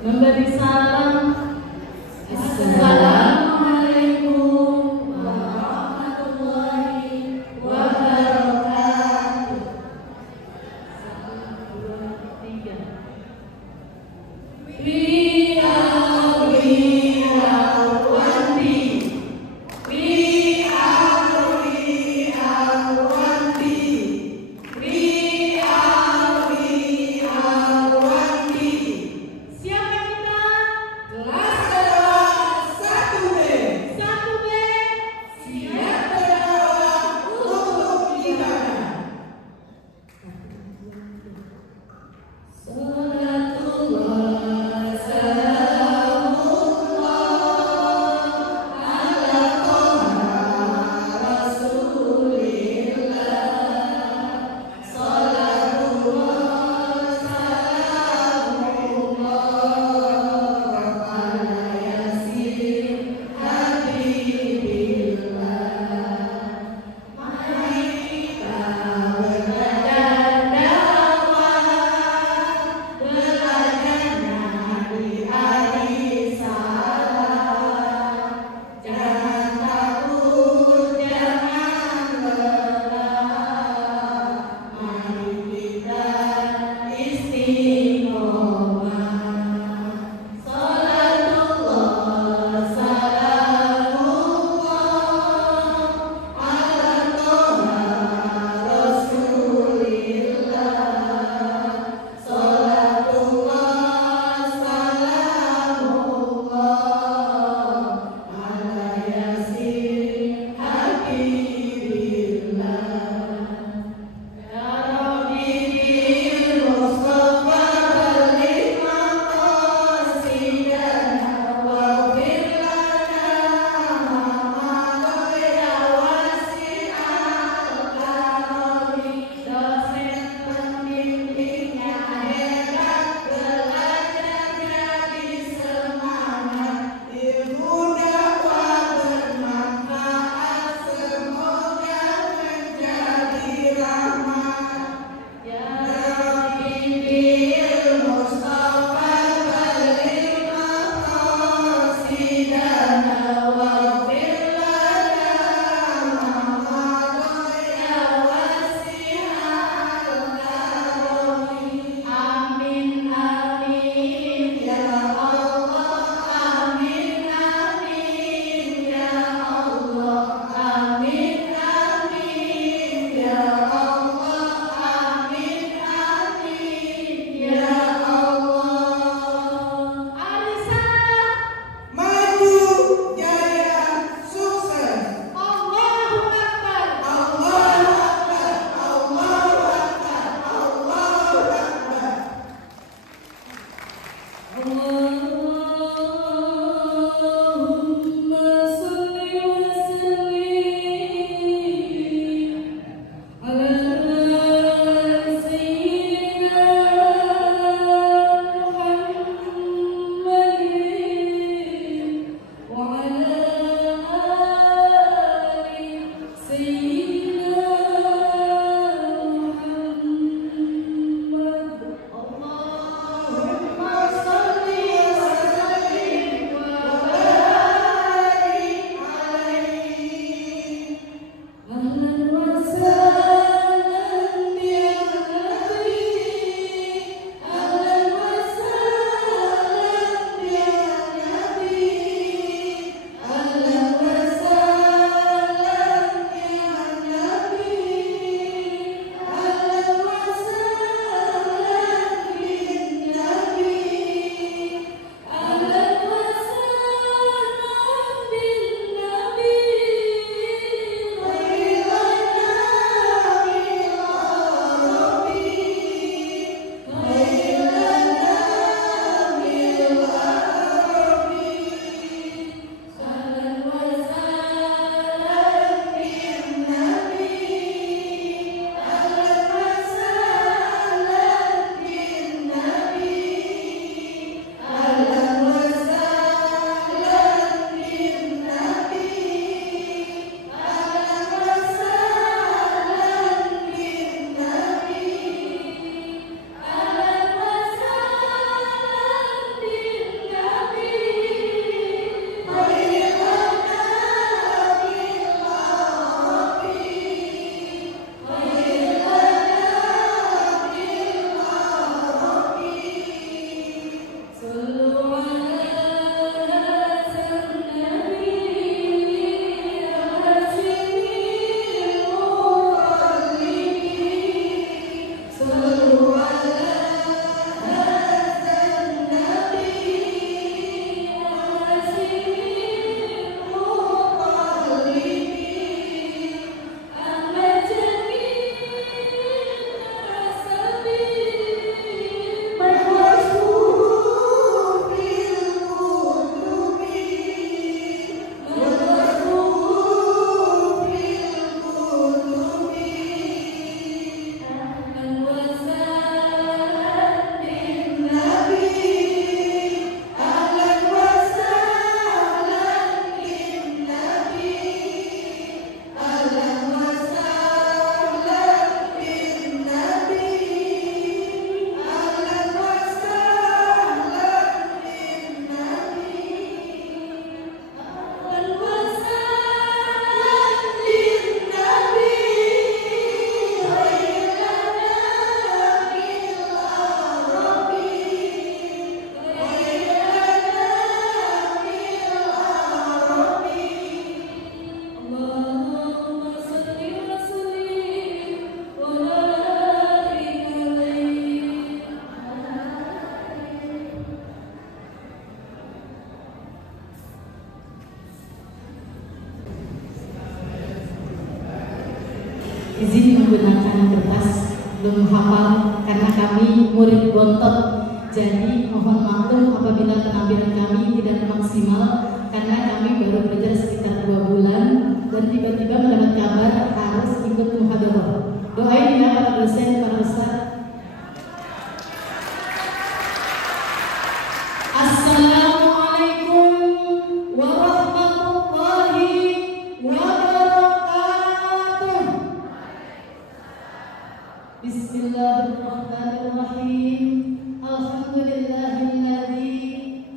memberi salam. Assalamualaikum warahmatullahi wabarakatuh. 1, 2, 3. We are one team. We are one team. We are one team. Siapa kita? belum hafal karena kami murid bontot. Jadi mohon maklum apabila penampilan kami tidak maksimal karena kami baru belajar sekitar 2 bulan dan tiba-tiba mendapat kabar harus ikut muhadharah. Doain ya para dosen, para ustaz. Assalamualaikum warahmatullahi wabarakatuh. Bismillahirrahmanirrahim. Alhamdulillahilladzi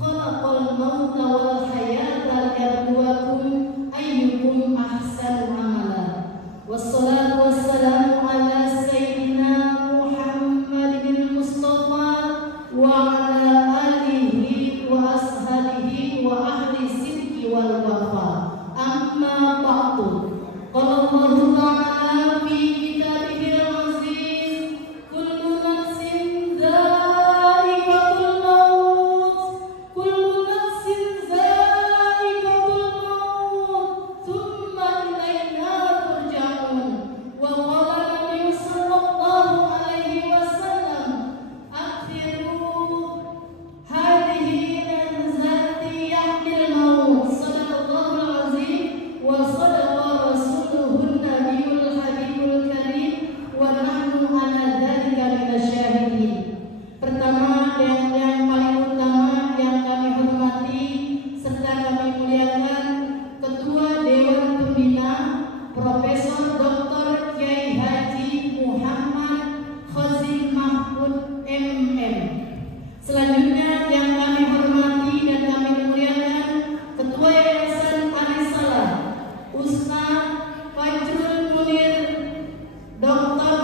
khalaqal mauta wal hayata liyabluwakum ayyukum ahsanu amala. Wassalatu wassalamu ala sayyidina Muhammadin Mustafa wa ala alihi wa ashabihi wa ahli sidqi wal wafa. Amma ba'du. Qala Allahu ta'ala fi kitabihil aziz, kullu nafsin dha'iqatul maut, kullu nafsin dha'iqatul maut, thumma ilaina turja'un. Wa qala Nabi sallallahu alaihi wasallam, akhiru hadhihi nazati yahmil maut. Sadaqallahul azim wa sadaqa rasuluhun nabiyul habibul karim wa nahnu ala dzalika minasyahidin. Pertama yang paling utama yang kami hormati serta kami muliakan Ketua Dewan Pembina Profesor Dr. Kiai Haji Muhammad Khazim Mahfud MM. Selanjutnya yang kami hormati dan kami muliakan Ketua Yayasan Anisalah Ustaz Fajrul Munir Dr.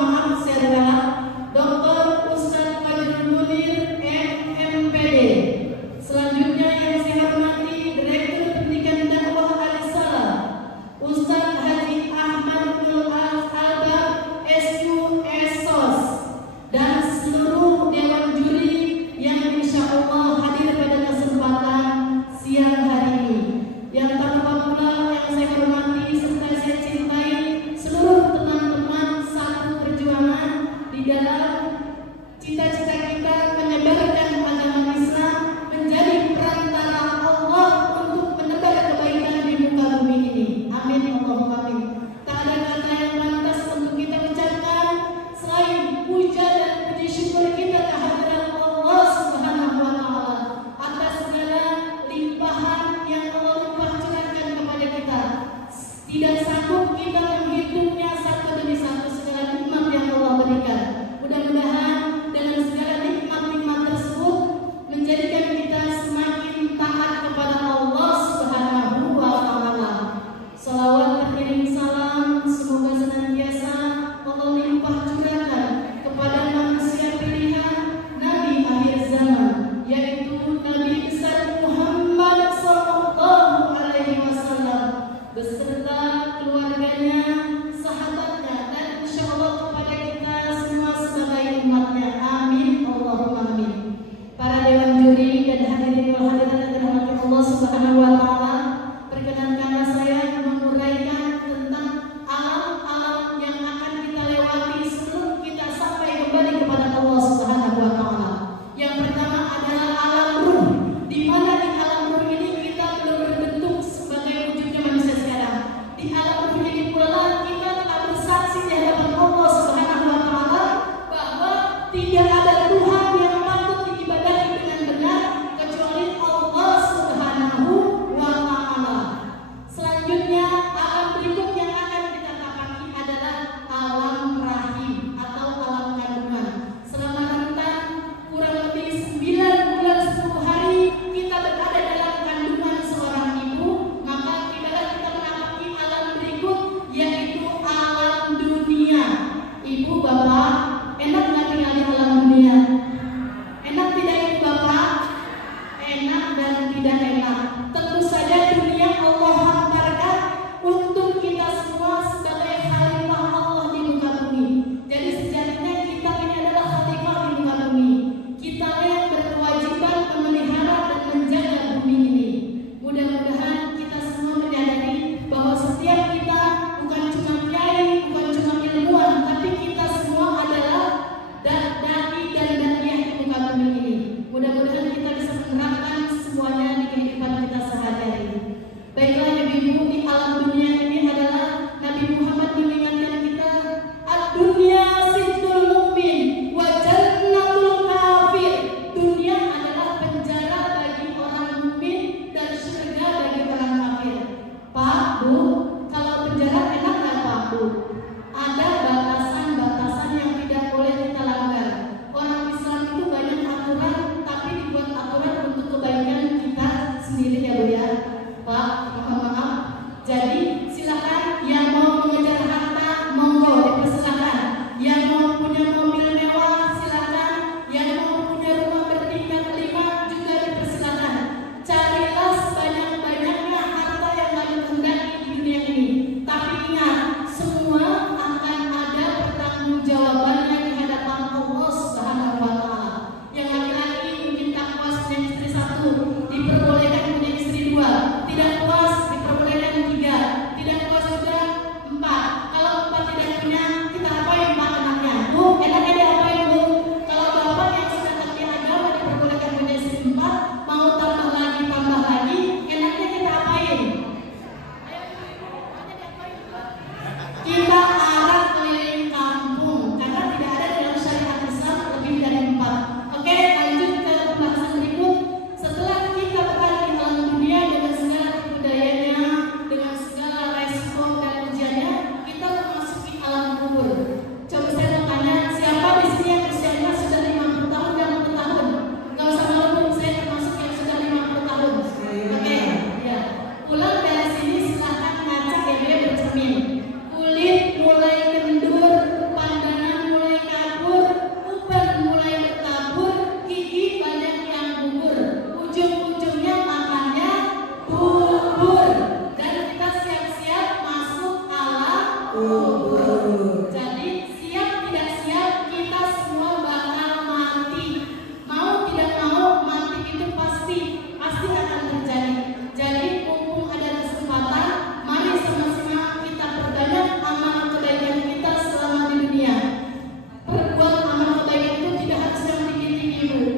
Ustaz Fajrul Munir MMPD. Selanjutnya yang saya hormati Direktur Pendidikan Dakwah Anisalah Ustaz Haji Ahmad Nul Albab SU SOS dan seluruh dewan juri yang insya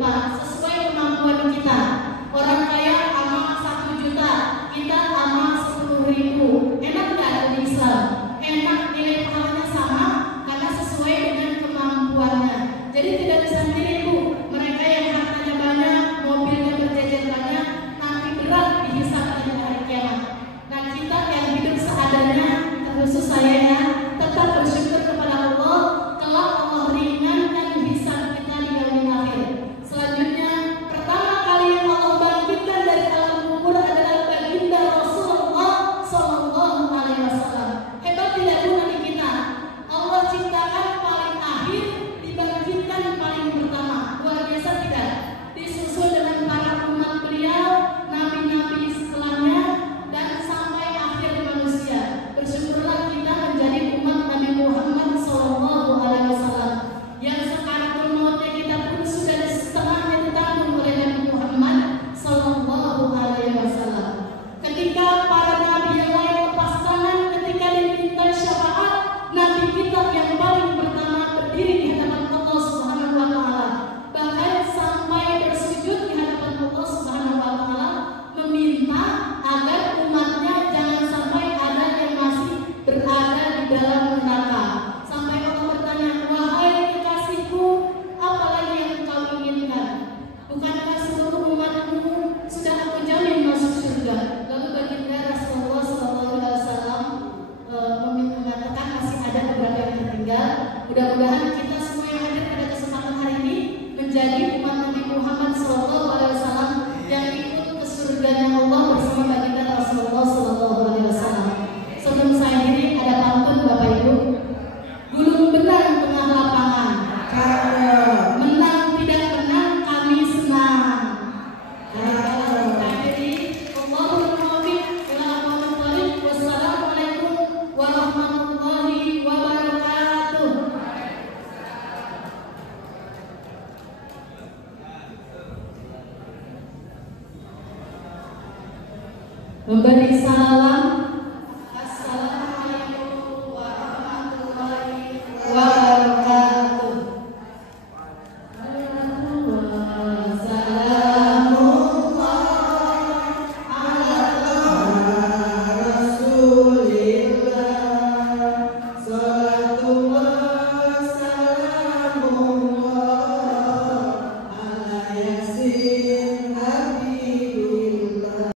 berlimpah sesuai kemampuan kita. Orang kaya amal 1 juta, kita amal 10.000. Enak nggak di Islam? Enak, nilai pahalanya sama karena sesuai dengan kemampuannya. Jadi tidak bisa ditiru. Mereka yang hartanya banyak, mobilnya berjejer banyak, nanti berat dihisab pada hari kiamat. Nah kita yang hidup seadanya, terkhusus saya ya, tetap bersyukur kepada Allah. Kelak Allah ringankan hisab kita di yaumil akhir. Selanjutnya, pertama kali yang Allah bangkitkan dari alam kubur adalah baginda Rasulullah Sallallahu Alaihi Wasallam. Hebat tidak bukan kita? Allah ciptakan paling akhir, dibangkitkan paling pertama. Luar biasa tidak? Disusul dengan para umat beliau, nabi-nabi setelahnya, dan sampai akhir manusia. Bersyukurlah kita menjadi umat Nabi Muhammad Sallallahu Alaihi Wasallam yang sekarang mautnya kita pun sudah setengahnya ditanggung oleh Nabi Muhammad Sallallahu Alaihi Wasallam. Ketika para nabi yang lain lepas tangan ketika diminta syafaat, nabi kita yang paling pertama berdiri di hadapan Allah Subhanahu Wa Taala, bahkan sampai bersujud di hadapan Allah Subhanahu Wa Taala, meminta agar umatnya jangan sampai ada yang masih berada di dalam neraka. Sampai Allah bertanya, wahai kekasihku, apa lagi yang kau inginkan? Bukankah seluruh umatmu sudah aku jamin masuk surga? Lalu baginda Rasulullah Sallallahu Alaihi Wasallam mengatakan masih ada beberapa yang tertinggal. Mudah-mudahan kita semua yang hadir pada kesempatan hari ini menjadi umat Nabi Muhammad Sallallahu Alaihi Wasallam yang ikut ke surganya Allah bersama baginda Rasulullah Sallallahu Alaihi Wasallam. Sebelum saya diri ada pantun Bapak Ibu. Gulung benang tengah lapangan, menang tidak menang kami senang. Wassalamualaikum warahmatullahi wabarakatuh. Memberi salam